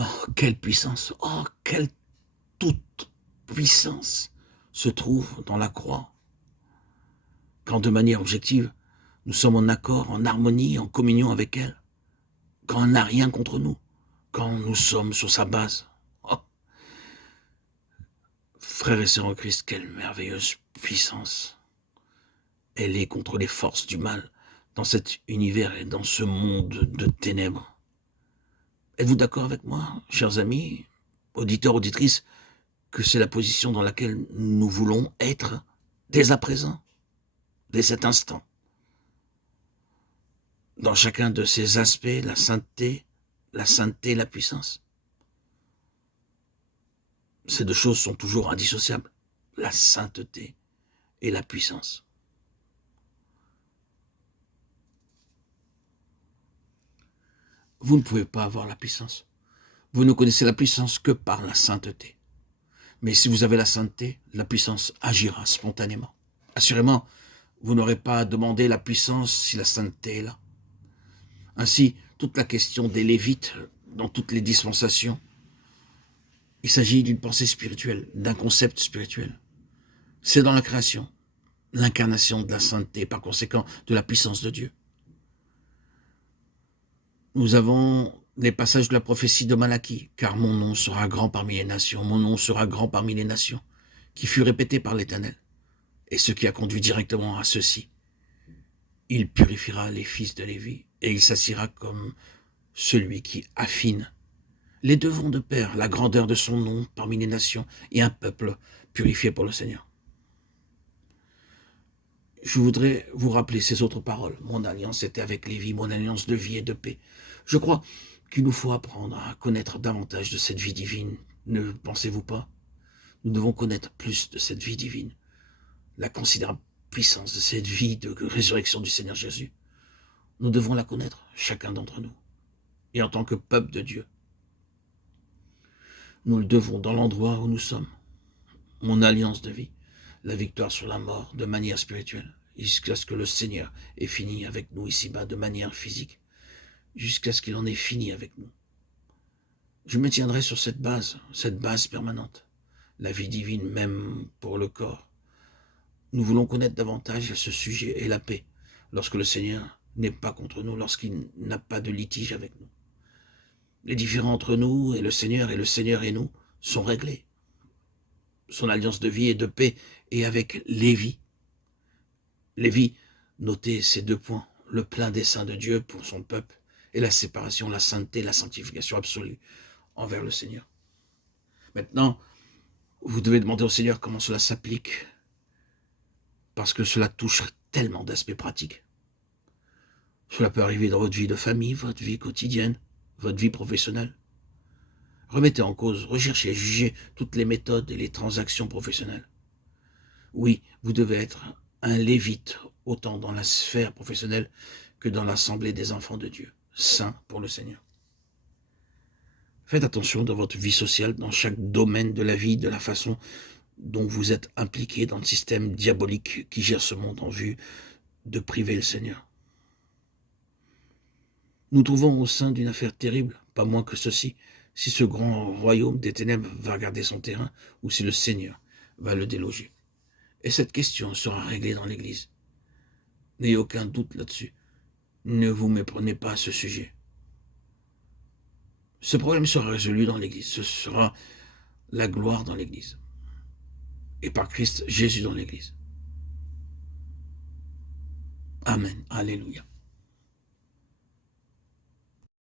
Oh, quelle puissance! Oh, quelle toute puissance se trouve dans la croix, quand de manière objective, nous sommes en accord, en harmonie, en communion avec elle, quand elle n'a rien contre nous, quand nous sommes sur sa base. Oh, frères et sœurs en Christ, quelle merveilleuse puissance elle est contre les forces du mal dans cet univers et dans ce monde de ténèbres. Êtes-vous d'accord avec moi, chers amis, auditeurs, auditrices, que c'est la position dans laquelle nous voulons être dès à présent, dès cet instant, dans chacun de ces aspects, la sainteté et la puissance. Ces deux choses sont toujours indissociables, la sainteté et la puissance. Vous ne pouvez pas avoir la puissance. Vous ne connaissez la puissance que par la sainteté. Mais si vous avez la sainteté, la puissance agira spontanément. Assurément, vous n'aurez pas à demander la puissance si la sainteté est là. Ainsi, toute la question des Lévites dans toutes les dispensations, il s'agit d'une pensée spirituelle, d'un concept spirituel. C'est dans la création, l'incarnation de la sainteté, par conséquent de la puissance de Dieu. Nous avons les passages de la prophétie de Malachie, car mon nom sera grand parmi les nations, mon nom sera grand parmi les nations, qui fut répété par l'Éternel, et ce qui a conduit directement à ceci. Il purifiera les fils de Lévi, et il s'assiera comme celui qui affine. Les deux vont de pair, la grandeur de son nom parmi les nations, et un peuple purifié pour le Seigneur. Je voudrais vous rappeler ces autres paroles. Mon alliance était avec Lévi, mon alliance de vie et de paix. Je crois qu'il nous faut apprendre à connaître davantage de cette vie divine. Ne pensez-vous pas? Nous devons connaître plus de cette vie divine, la considérable puissance de cette vie de résurrection du Seigneur Jésus. Nous devons la connaître, chacun d'entre nous. Et en tant que peuple de Dieu, nous le devons dans l'endroit où nous sommes. Mon alliance de vie, la victoire sur la mort de manière spirituelle, jusqu'à ce que le Seigneur ait fini avec nous ici-bas de manière physique, jusqu'à ce qu'il en ait fini avec nous. Je me tiendrai sur cette base permanente, la vie divine même pour le corps. Nous voulons connaître davantage à ce sujet et la paix, lorsque le Seigneur n'est pas contre nous, lorsqu'il n'a pas de litige avec nous. Les différends entre nous et le Seigneur et nous sont réglés. Son alliance de vie et de paix est avec Lévi. Lévi notait ces deux points, le plein dessein de Dieu pour son peuple et la séparation, la sainteté, la sanctification absolue envers le Seigneur. Maintenant, vous devez demander au Seigneur comment cela s'applique, parce que cela touche tellement d'aspects pratiques. Cela peut arriver dans votre vie de famille, votre vie quotidienne, votre vie professionnelle. Remettez en cause, recherchez, jugez toutes les méthodes et les transactions professionnelles. Oui, vous devez être un lévite, autant dans la sphère professionnelle que dans l'assemblée des enfants de Dieu, saints pour le Seigneur. Faites attention dans votre vie sociale, dans chaque domaine de la vie, de la façon dont vous êtes impliqué dans le système diabolique qui gère ce monde en vue de priver le Seigneur. Nous trouvons au sein d'une affaire terrible, pas moins que ceci, si ce grand royaume des ténèbres va garder son terrain ou si le Seigneur va le déloger. Et cette question sera réglée dans l'Église. N'ayez aucun doute là-dessus. Ne vous méprenez pas à ce sujet. Ce problème sera résolu dans l'Église. Ce sera la gloire dans l'Église. Et par Christ Jésus dans l'Église. Amen. Alléluia.